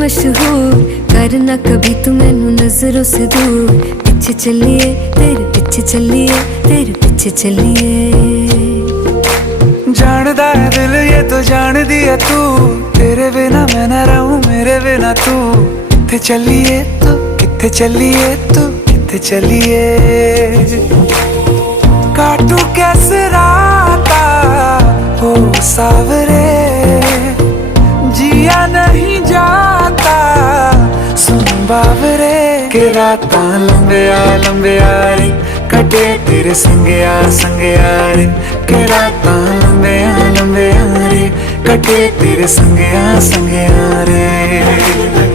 मशहूर, करना कभी तू मैनू नजरों से दूर। पीछे चलिए तेरे पीछे चलिए, तेरे पीछे चलिए। जानदा है दिल ये तो जान दिया तू, तेरे बिना मैं ना रहूं मेरे बिना तू। किथे चलिए तू, किथे चलिए तू, किथे चलिए। काटू कैसे राता हो सावरे, जिया नहीं जाता सुन बावरे। के रातां लंबिया लंबिया रे, कटे तेरे संगया संगया रे। के रातां लंबिया लंबिया रे, कटे तेरे संगया संगया रे।